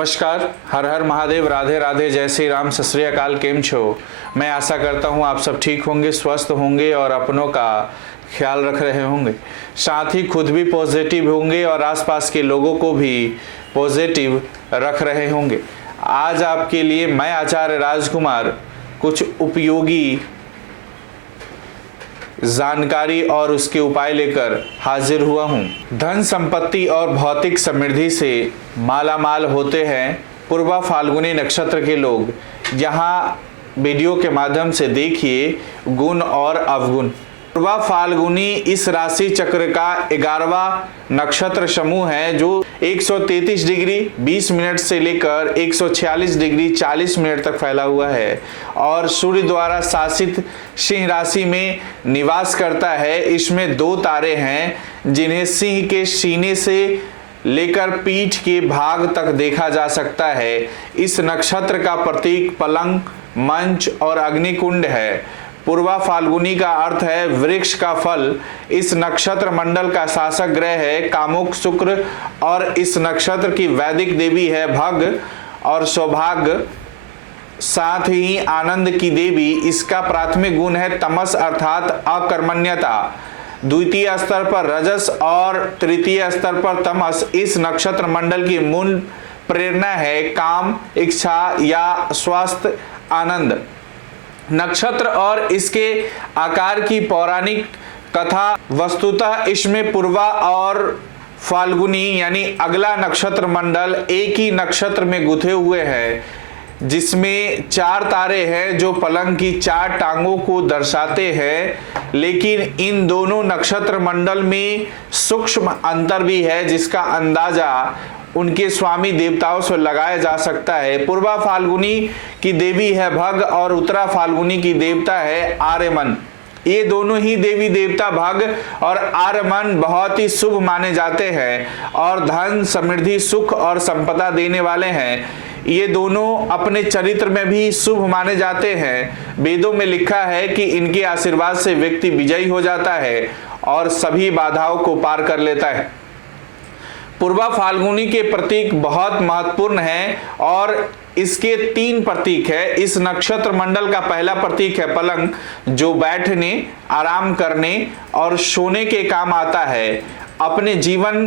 नमस्कार, हर हर महादेव, राधे राधे, जय श्री राम, सत श्री अकाल। केम छो? मैं आशा करता हूँ आप सब ठीक होंगे, स्वस्थ होंगे और अपनों का ख्याल रख रहे होंगे। साथ ही खुद भी पॉजिटिव होंगे और आसपास के लोगों को भी पॉजिटिव रख रहे होंगे। आज आपके लिए मैं आचार्य राजकुमार कुछ उपयोगी जानकारी और उसके उपाय लेकर हाजिर हुआ हूँ। धन संपत्ति और भौतिक समृद्धि से मालामाल होते हैं पूर्वा फाल्गुनी नक्षत्र के लोग। यहाँ वीडियो के माध्यम से देखिए गुण और अवगुण। पूर्वा फाल्गुनी इस राशि चक्र का 11वां नक्षत्र समूह है जो 133 डिग्री 20 मिनट से लेकर 146 डिग्री 40 मिनट तक फैला हुआ है और सूर्य द्वारा शासित सिंह राशि में निवास करता है। इसमें 2 तारे हैं जिन्हें सिंह के सीने से लेकर पीठ के भाग तक देखा जा सकता है। इस नक्षत्र का प्रतीक पलंग, मंच और अग्निकुंड है। पूर्वा फाल्गुनी का अर्थ है वृक्ष का फल। इस नक्षत्र मंडल का शासक ग्रह है कामुक शुक्र और इस नक्षत्र की वैदिक देवी है भग और सौभाग्य, साथ ही आनंद की देवी। इसका प्राथमिक गुण है तमस अर्थात अकर्मण्यता, द्वितीय स्तर पर रजस और तृतीय स्तर पर तमस। इस नक्षत्र मंडल की मूल प्रेरणा है काम, इच्छा या स्वास्थ्य, आनंद। नक्षत्र और इसके आकार की पौराणिक कथा। वस्तुतः इसमें पूर्वा और फाल्गुनी यानी अगला नक्षत्र मंडल एक ही नक्षत्र में गुथे हुए हैं, जिसमें 4 तारे हैं जो पलंग की 4 टांगों को दर्शाते हैं। लेकिन इन दोनों नक्षत्र मंडल में सूक्ष्म अंतर भी है जिसका अंदाजा उनके स्वामी देवताओं से लगाया जा सकता है। पूर्वा फाल्गुनी की देवी है भग और उत्तरा फाल्गुनी की देवता है आर्यमन। ये दोनों ही देवी देवता भग और आर्यमन बहुत ही शुभ माने जाते हैं और धन, समृद्धि, सुख और संपदा देने वाले हैं। ये दोनों अपने चरित्र में भी शुभ माने जाते हैं। वेदों में लिखा है कि इनके आशीर्वाद से व्यक्ति विजयी हो जाता है और सभी बाधाओं को पार कर लेता है। पूर्वा फाल्गुनी के प्रतीक बहुत महत्वपूर्ण हैं और इसके 3 प्रतीक है। इस नक्षत्र मंडल का पहला प्रतीक है पलंग, जो बैठने, आराम करने और सोने के काम आता है। अपने जीवन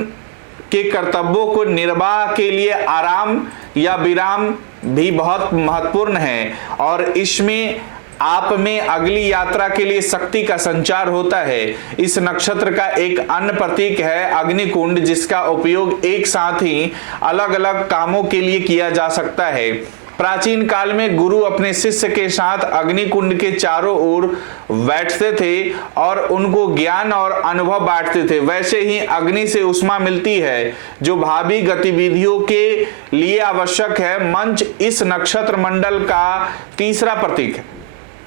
के कर्तव्यों को निर्वाह के लिए आराम या विराम भी बहुत महत्वपूर्ण है और इसमें आप में अगली यात्रा के लिए शक्ति का संचार होता है। इस नक्षत्र का एक अन्य प्रतीक है अग्निकुंड, जिसका उपयोग एक साथ ही अलग अलग कामों के लिए किया जा सकता है। प्राचीन काल में गुरु अपने शिष्य के साथ अग्निकुंड के चारों ओर बैठते थे और उनको ज्ञान और अनुभव बांटते थे। वैसे ही अग्नि से ऊष्मा मिलती है जो भावी गतिविधियों के लिए आवश्यक है। मंच इस नक्षत्र मंडल का तीसरा प्रतीक है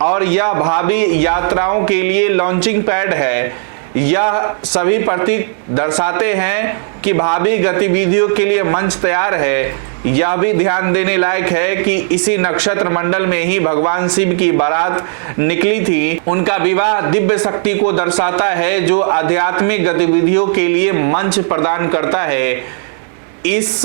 और यह भावी यात्राओं के लिए लॉन्चिंग पैड है। यह सभी प्रतीक दर्शाते हैं कि भावी गतिविधियों के लिए मंच तैयार है। यह भी ध्यान देने लायक है कि इसी नक्षत्र मंडल में ही भगवान शिव की बारात निकली थी। उनका विवाह दिव्य शक्ति को दर्शाता है जो आध्यात्मिक गतिविधियों के लिए मंच प्रदान करता है। इस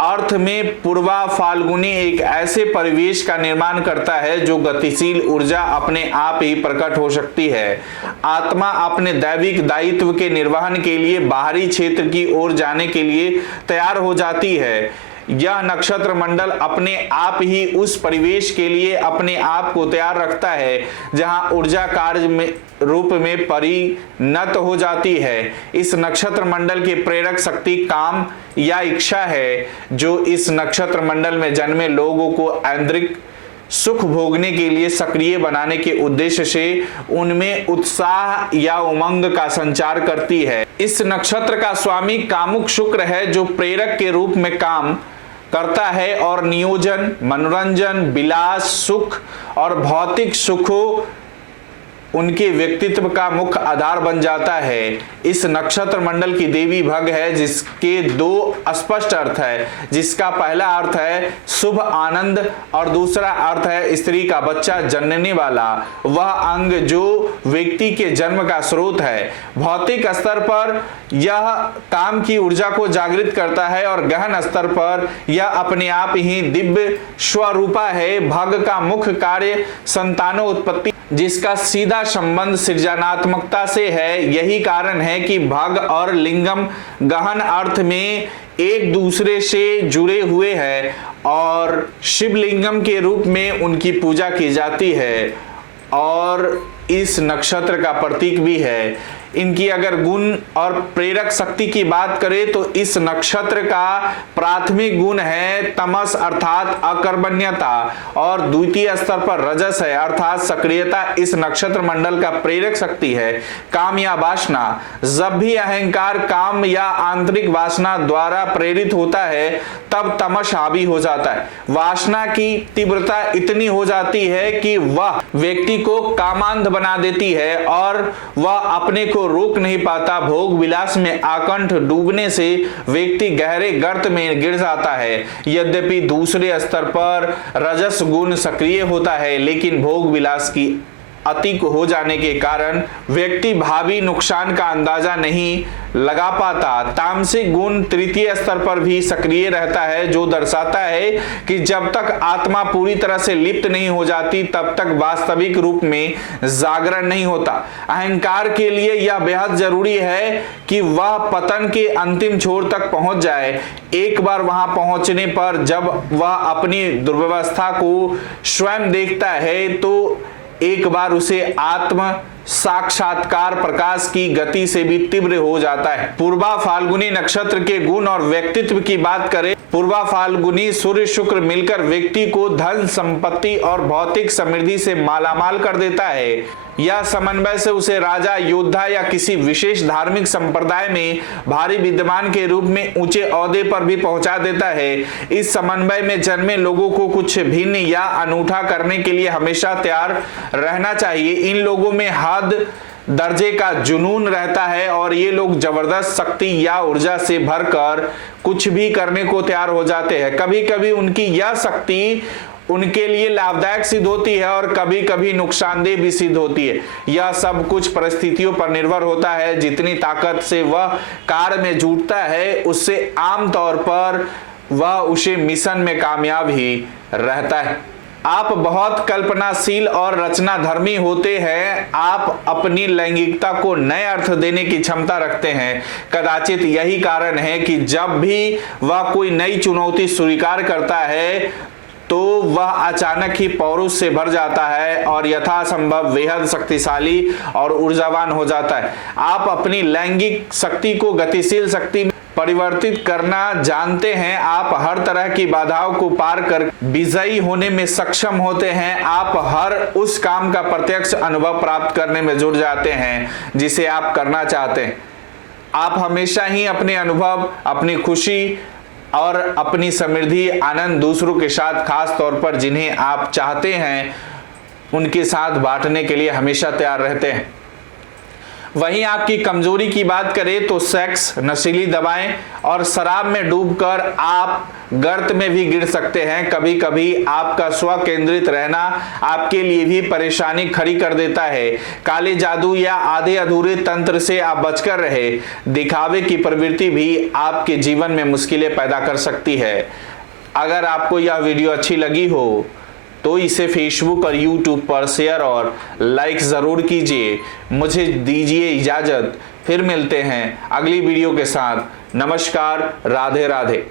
अर्थ में पूर्वा फाल्गुनी एक ऐसे परिवेश का निर्माण करता है जो गतिशील ऊर्जा अपने आप ही प्रकट हो सकती है। आत्मा अपने दैविक दायित्व के निर्वहन के लिए बाहरी क्षेत्र की ओर जाने के लिए तैयार हो जाती है। यह नक्षत्र मंडल अपने आप ही उस परिवेश के लिए अपने आप को तैयार रखता है जहां ऊर्जा कार्य में रूप में परिणत हो जाती है। इस नक्षत्र मंडल की प्रेरक शक्ति काम या इच्छा है, जो इस नक्षत्र मंडल में जन्मे लोगों को आंतरिक सुख भोगने के लिए सक्रिय बनाने के उद्देश्य से उनमें उत्साह या उमंग का संचार करती है। इस नक्षत्र का स्वामी कामुक शुक्र है जो प्रेरक के रूप में काम करता है और नियोजन, मनोरंजन, विलास, सुख और भौतिक सुखों उनके व्यक्तित्व का मुख्य आधार बन जाता है। इस नक्षत्र मंडल की देवी भग है, जिसके दो स्पष्ट अर्थ है, जिसका पहला अर्थ है शुभ आनंद और दूसरा अर्थ है स्त्री का बच्चा जनने वाला वह अंग जो व्यक्ति के जन्म का स्रोत है। भौतिक स्तर पर यह काम की ऊर्जा को जागृत करता है और गहन स्तर पर यह अपने आप ही दिव्य स्वरूपा है। भग का मुख्य कार्य संतानोत्पत्ति, जिसका सीधा संबंध सृजनात्मकता से है। यही कारण है कि भग और लिंगम गहन अर्थ में एक दूसरे से जुड़े हुए हैं और शिवलिंगम के रूप में उनकी पूजा की जाती है और इस नक्षत्र का प्रतीक भी है। इनकी अगर गुण और प्रेरक शक्ति की बात करें तो इस नक्षत्र का प्राथमिक गुण है तमस अर्थात अकर्मण्यता और द्वितीय स्तर पर रजस है अर्थात सक्रियता। इस नक्षत्र मंडल का प्रेरक शक्ति है काम या वासना। जब भी अहंकार काम या आंतरिक वासना द्वारा प्रेरित होता है तब तमस हावी हो जाता है। वासना की तीव्रता इतनी हो जाती है कि वह व्यक्ति को कामांध बना देती है और वह अपने को रोक नहीं पाता। भोग विलास में आकंठ डूबने से व्यक्ति गहरे गर्त में गिर जाता है। यद्यपि दूसरे स्तर पर रजस गुण सक्रिय होता है, लेकिन भोग विलास की अति हो जाने के कारण व्यक्ति भावी नुकसान का अंदाजा नहीं लगा पाता। तामसिक गुण तृतीय स्तर पर भी सक्रिय रहता है, जो दर्शाता है कि जब तक आत्मा पूरी तरह से लिप्त नहीं हो जाती तब तक वास्तविक रूप में जागरण नहीं होता। अहंकार के लिए यह बेहद जरूरी है कि वह पतन के अंतिम छोर तक पहुंच जाए। एक बार वहां पहुंचने पर जब वह अपनी दुर्व्यवस्था को स्वयं देखता है तो एक बार उसे आत्म साक्षात्कार प्रकाश की गति से भी तीव्र हो जाता है। पूर्वा फाल्गुनी नक्षत्र के गुण और व्यक्तित्व की बात करें, पूर्वा फाल्गुनी सूर्य शुक्र मिलकर व्यक्ति को धन संपत्ति और भौतिक समृद्धि से मालामाल कर देता है। यह समन्वय से उसे राजा योद्धा या किसी विशेष धार्मिक संप्रदाय में भारी विद्वान के रूप में ऊंचे ओहदे पर भी पहुंचा देता है। इस समन्वय में जन्मे लोगों को कुछ भिन्न या अनूठा करने के लिए हमेशा तैयार रहना चाहिए। इन लोगों में हद दर्जे का जुनून रहता है और ये लोग जबरदस्त शक्ति या ऊर्जा से भरकर कुछ भी करने को तैयार हो जाते हैं। कभी कभी उनकी यह शक्ति उनके लिए लाभदायक सिद्ध होती है और कभी कभी नुकसानदेह भी सिद्ध होती है। यह सब कुछ परिस्थितियों पर निर्भर होता है। जितनी ताकत से वह कार्य में जुटता है उससे आमतौर पर वह उसे मिशन में कामयाब ही रहता है। आप बहुत कल्पनाशील और रचनाधर्मी होते हैं। आप अपनी लैंगिकता को नए अर्थ देने की क्षमता रखते हैं। कदाचित यही कारण है कि जब भी वह कोई नई चुनौती स्वीकार करता है तो वह अचानक ही पौरुष से भर जाता है और यथासंभव बेहद शक्तिशाली और ऊर्जावान हो जाता है। आप अपनी लैंगिक शक्ति को गतिशील शक्ति में परिवर्तित करना जानते हैं। आप हर तरह की बाधाओं को पार कर विजयी होने में सक्षम होते हैं। आप हर उस काम का प्रत्यक्ष अनुभव प्राप्त करने में जुट जाते हैं जिसे आप करना चाहते हैं। आप हमेशा ही अपने अनुभव, अपनी खुशी और अपनी समृद्धि आनंद दूसरों के साथ, खास तौर पर जिन्हें आप चाहते हैं उनके साथ बांटने के लिए हमेशा तैयार रहते हैं। वहीं आपकी कमजोरी की बात करें तो सेक्स, नशीली दवाएं और शराब में डूबकर आप गर्त में भी गिर सकते हैं। कभी कभी आपका स्व केंद्रित रहना आपके लिए भी परेशानी खड़ी कर देता है। काले जादू या आधे अधूरे तंत्र से आप बचकर रहे। दिखावे की प्रवृत्ति भी आपके जीवन में मुश्किलें पैदा कर सकती है। अगर आपको यह वीडियो अच्छी लगी हो तो इसे फेसबुक और यूट्यूब पर शेयर और लाइक जरूर कीजिए। मुझे दीजिए इजाजत, फिर मिलते हैं अगली वीडियो के साथ। नमस्कार, राधे राधे।